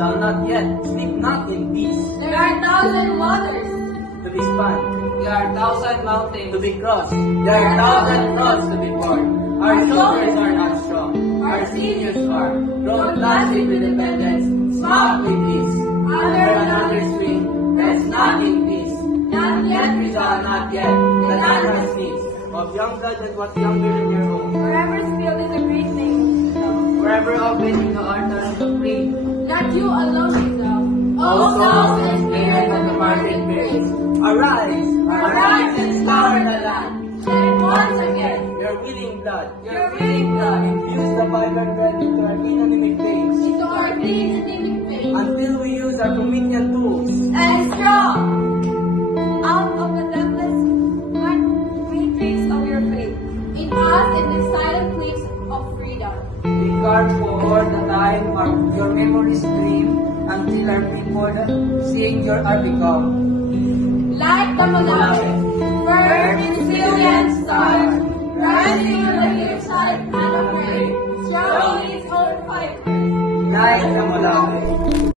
shall not yet sleep not in peace. There are 1,000 waters To be spun, There are 1,000 mountains. to be crossed, There are 1,000 throats to be poured. our shoulders are not strong, Our seniors are grown plastic with independence, smart with peace. Under another swing, rest not in peace. Not yet, we shall not yet. The land has needs. of young blood that was younger than your own. Forever still is a great thing. Forever open the artist to free. Not you alone is love. O souls and spirit of the market grace. Arise, Arise and scour the land. Shed once again your willing blood, your willing blood infuse the vibrant red into our inanimate veins, Into our clean and living faith. until we use our communion tools. And strong. Out of the deathless matrix of your faith. In us in the silent place of freedom. We guard forward the time of your memories dream until our people Savior are become. Like the Malawi, firm in Syrian stars, rising on the hillside unafraid, strong in its own fire. Like the Malawi,